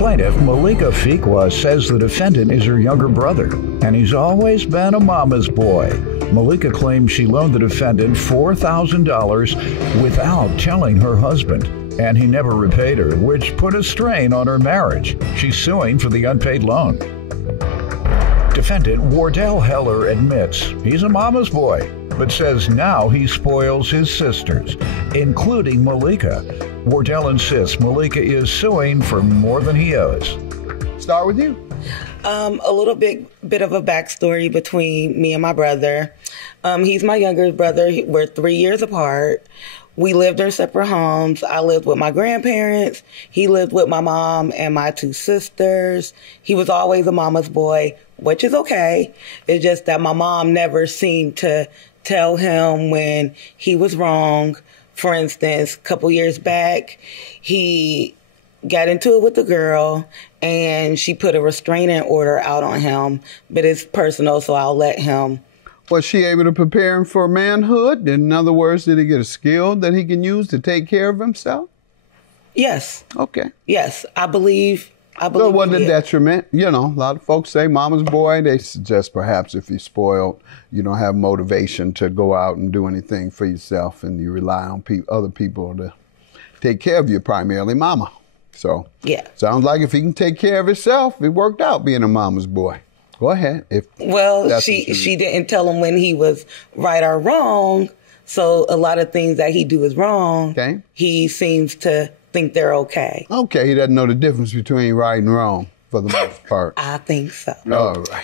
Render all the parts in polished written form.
Plaintiff Malika Fiqua says the defendant is her younger brother, and he's always been a mama's boy. Malika claims she loaned the defendant $4,000 without telling her husband, and he never repaid her, which put a strain on her marriage. She's suing for the unpaid loan. Defendant Wardell Heller admits he's a mama's boy, but says now he spoils his sisters, including Malika. Wardell insists Malika is suing for more than he owes. Start with you. A little bit of a backstory between me and my brother. He's my younger brother. We're 3 years apart. We lived in separate homes. I lived with my grandparents. He lived with my mom and my two sisters. He was always a mama's boy, which is okay. It's just that my mom never seemed to tell him when he was wrong. For instance, a couple years back, he got into it with a girl and she put a restraining order out on him, but it's personal, so I'll let him. Was she able to prepare him for manhood? In other words, did he get a skill that he can use to take care of himself? Yes. Okay. Yes, I believe. So it wasn't a detriment. You know, a lot of folks say mama's boy. They suggest perhaps if you're spoiled, you don't have motivation to go out and do anything for yourself, and you rely on other people to take care of you, primarily mama. So yeah, sounds like if he can take care of himself, it worked out being a mama's boy. Go ahead. She didn't tell him when he was right or wrong, so a lot of things that he do is wrong. Okay. He seems to think they're okay. Okay, he doesn't know the difference between right and wrong for the most part. I think so. All right.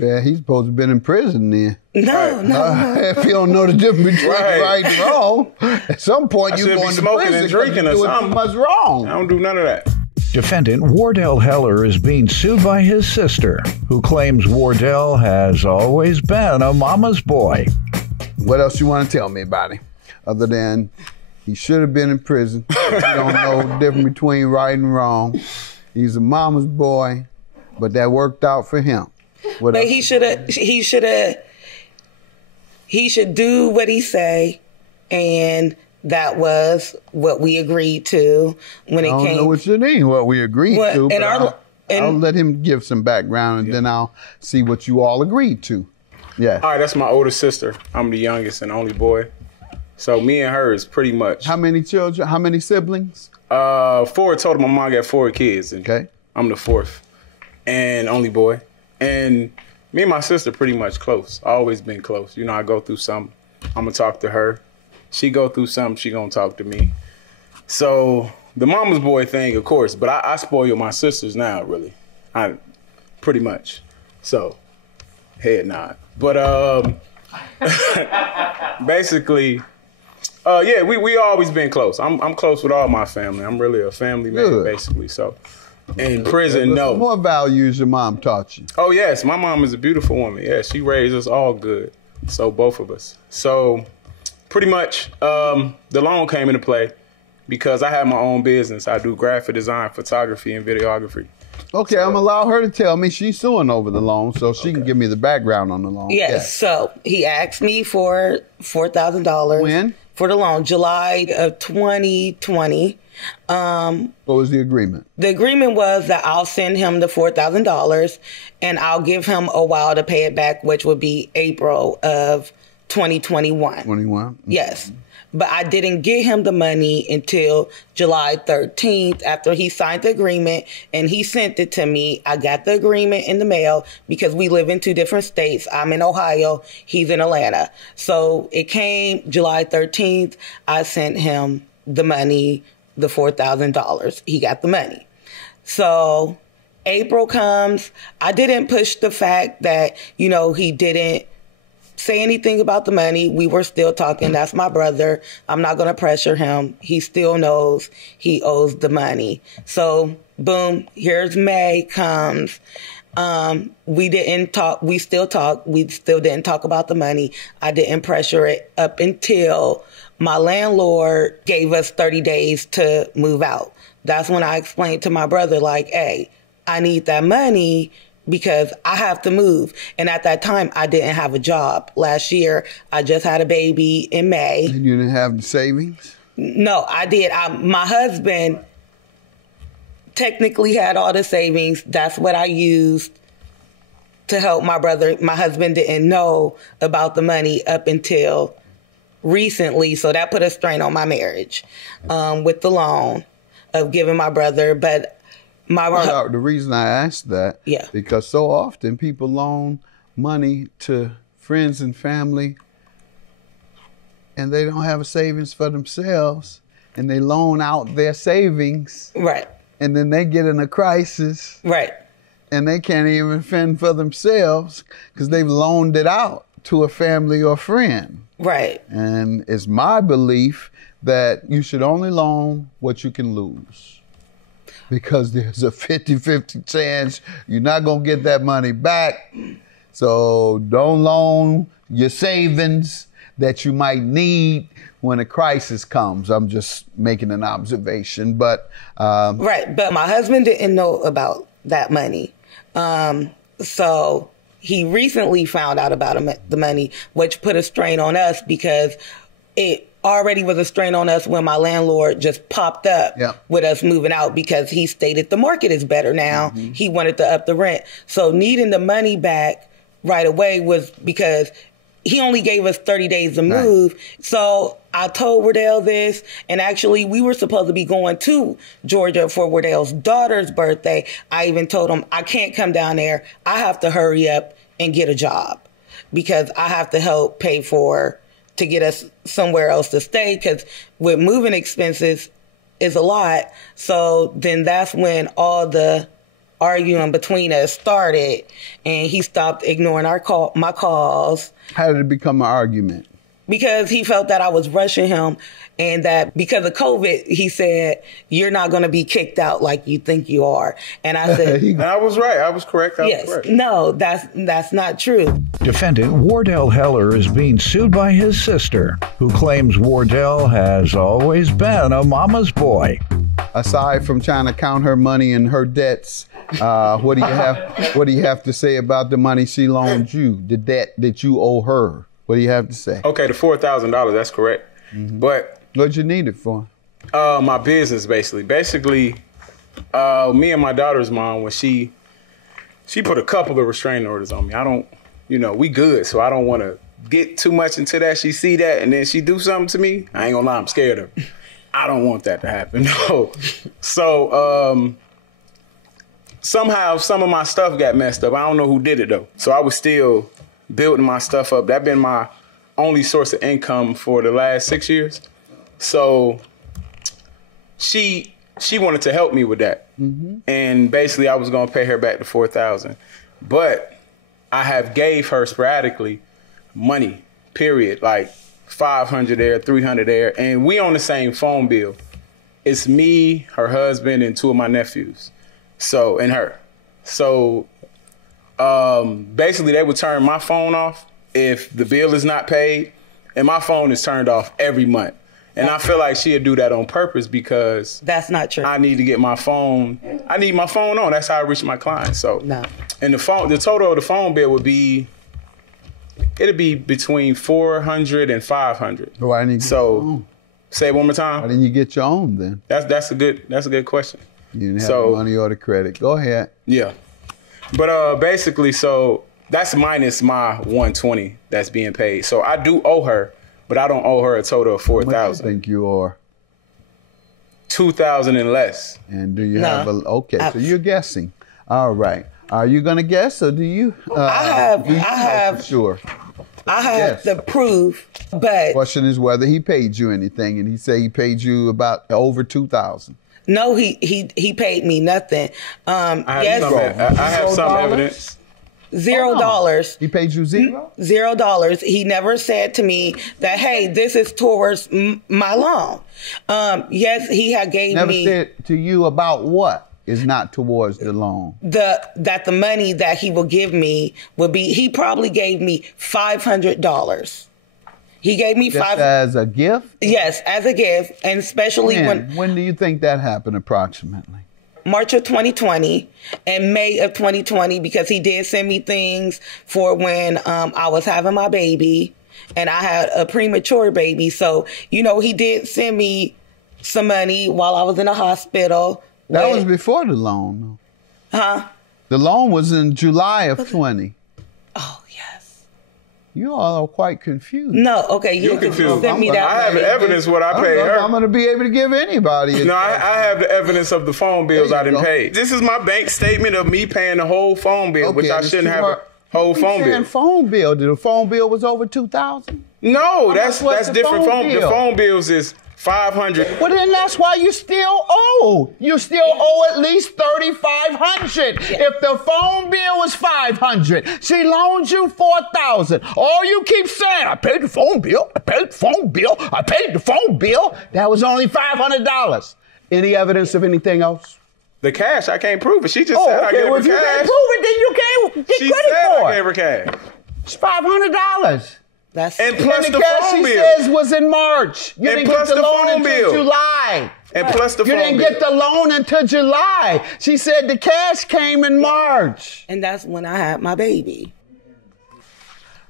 Yeah, he's supposed to have been in prison then. No. If you don't know the difference between right and wrong, at some point you're going to prison and drinking or something. What's wrong? I don't do none of that. Defendant Wardell Heller is being sued by his sister, who claims Wardell has always been a mama's boy. What else you want to tell me about him, other than he should have been in prison? He don't know the difference between right and wrong. He's a mama's boy, but that worked out for him. But he should do what he say, and that was what we agreed to when it came. I don't know what you mean, what we agreed to, but I'll let him give some background, and then I'll see what you all agreed to. Yeah. All right, that's my older sister. I'm the youngest and only boy. So me and her is pretty much. How many children? How many siblings? 4 total. My mom got 4 kids. And okay. I'm the 4th and only boy. And me and my sister pretty much close. Always been close. You know, I go through something, I'm going to talk to her. She go through something, she going to talk to me. So the mama's boy thing, of course, but I spoil my sisters now, really. Pretty much. So, head nod. But basically... yeah, we always been close. I'm close with all my family. I'm really a family man, basically. So, in prison, no. What values your mom taught you? Oh, yes. My mom is a beautiful woman. Yeah, she raised us all good. So, both of us. So, pretty much, the loan came into play because I have my own business. I do graphic design, photography, and videography. Okay, I'm going to allow her to tell me she's suing over the loan so she can give me the background on the loan. Yes, so he asked me for $4,000. When? For the loan, July of 2020. What was the agreement? The agreement was that I'll send him the $4,000 and I'll give him a while to pay it back, which would be April of 2021. 21? Yes. But I didn't get him the money until July 13th after he signed the agreement and he sent it to me. I got the agreement in the mail because we live in 2 different states. I'm in Ohio. He's in Atlanta. So it came July 13th. I sent him the money, the $4,000. He got the money. So April comes. I didn't push the fact that, you know, he didn't say anything about the money. We were still talking. That's my brother. I'm not going to pressure him. He still knows he owes the money. So, boom, here's May comes. We didn't talk. We still talk. We still didn't talk about the money. I didn't pressure it up until my landlord gave us 30 days to move out. That's when I explained to my brother, like, hey, I need that money because I have to move. And at that time, I didn't have a job. Last year, I just had a baby in May. And you didn't have the savings? No, I did. My husband technically had all the savings. That's what I used to help my brother. My husband didn't know about the money up until recently, so that put a strain on my marriage with the loan of giving my brother. But the reason I asked that, yeah, because so often people loan money to friends and family, and they don't have a savings for themselves, and they loan out their savings, right? And then they get in a crisis, right? And they can't even fend for themselves because they've loaned it out to a family or friend. Right. And it's my belief that you should only loan what you can lose, because there's a 50-50 chance you're not going to get that money back. So don't loan your savings that you might need when a crisis comes. I'm just making an observation. But right. But my husband didn't know about that money. So he recently found out about the money, which put a strain on us, because it already was a strain on us when my landlord just popped up with us moving out, because he stated the market is better now. Mm-hmm. He wanted to up the rent. So needing the money back right away was because he only gave us 30 days to move. Right. So I told Wardell this, and actually we were supposed to be going to Georgia for Wardell's daughter's birthday. I even told him, I can't come down there. I have to hurry up and get a job, because I have to help pay to get us somewhere else to stay, because with moving expenses is a lot. So then that's when all the arguing between us started, and he stopped ignoring my calls. How did it become an argument? Because he felt that I was rushing him, and that because of COVID, he said, you're not going to be kicked out like you think you are. And I said... And I was right. I was correct. Yes. No, that's not true. Defendant Wardell Heller is being sued by his sister, who claims Wardell has always been a mama's boy. Aside from trying to count her money and her debts, what do you have to say about the money she loaned you, the debt that you owe her? What do you have to say? Okay, the $4,000, that's correct. Mm-hmm. But what'd you need it for? My business, basically. Basically, me and my daughter's mom, when she put a couple of restraining orders on me. I don't, we good, so I don't want to get too much into that. She see that, and then she do something to me. I ain't gonna lie, I'm scared of her. I don't want that to happen, no. So, somehow some of my stuff got messed up. I don't know who did it, though. So I was still building my stuff up. That been my only source of income for the last 6 years. So she wanted to help me with that. Mm-hmm. And basically I was going to pay her back the $4,000. But I have gave her sporadically money, period. Like $500 there, $300 there. And we on the same phone bill. It's me, her husband, and 2 of my nephews. So, and her. So basically they would turn my phone off if the bill is not paid, and my phone is turned off every month. And I feel like she'd do that on purpose, because that's not true. I need to get my phone. I need my phone on. That's how I reach my clients. So, no. And the total of the phone bill would be, it'd be between $400 and $500. Why didn't you get your own? Say it one more time. Why didn't you get your own then? That's a good question. You didn't have the money or the credit. Go ahead. Yeah. But basically, so that's minus my $120 that's being paid. So I do owe her, but I don't owe her a total of $4,000. What do you think you owe her? $2,000 and less. And do you have so you're guessing. All right. Are you gonna guess, or do you? I have the proof, but question is whether he paid you anything, and he said he paid you about over $2,000. No, he paid me nothing. I have some evidence. $0. He paid you zero? $0. He never said to me that, hey, this is towards my loan. Yes, he had gave never me. Never said to you about what is not towards the loan. That the money that he will give me would be. He probably gave me $500. He gave me $500 as a gift? Yes, as a gift, and especially when do you think that happened approximately? March of 2020 and May of 2020, because he did send me things for when I was having my baby, and I had a premature baby. So, he did send me some money while I was in the hospital That was before the loan. Huh? The loan was in July of 20. Oh, yes. You all are quite confused. No, okay, you You're can confused. send me that I have money. evidence what I I don't paid know if her. I'm going to be able to give anybody. No, I have the evidence of the phone bills There I you didn't go. pay. This is my bank statement of me paying the whole phone bill, which I there's shouldn't two have more- a whole You phone saying bill. phone bill. The phone bill was over 2,000. No, much was the different phone phone. The bill? phone bills is 500. Well, then that's why you still owe. You still owe at least 3,500. If the phone bill was 500, she loaned you 4,000. All you keep saying, I paid the phone bill. I paid the phone bill. I paid the phone bill. That was only $500. Any evidence of anything else? The cash, I can't prove it. She just said I gave well, her if you can't cash. prove it, then you can't get She credit said for I gave it. her cash. It's $500. That's And plus And the the cash phone she bill. says was in March. You And didn't plus get the the loan phone until bill. July. And plus the You phone didn't bill. get the loan until July. She said the cash came in March. and that's when I had my baby.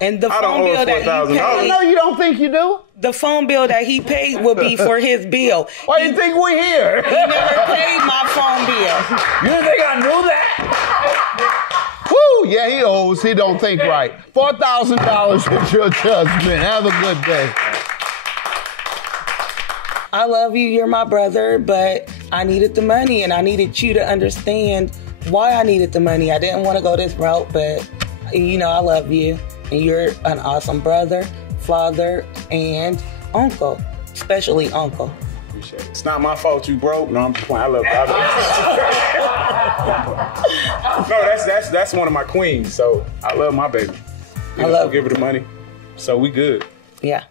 And the I don't phone owe her bill that he $4,000. paid, No, you don't think you do? the phone bill that he paid will be for his bill. Why do you think we're here? He never paid my phone bill. You didn't think I knew that? Woo, yeah, he owes. He don't think right. $4,000 is your judgment. Have a good day. I love you, you're my brother, but I needed the money and I needed you to understand why I needed the money. I didn't want to go this route, but you know, I love you and you're an awesome brother, father, and uncle, especially uncle. Appreciate it. It's not my fault you broke. No, I'm just playing. I love No, that's one of my queens, so I love my baby. I love give her the money. So we good. Yeah.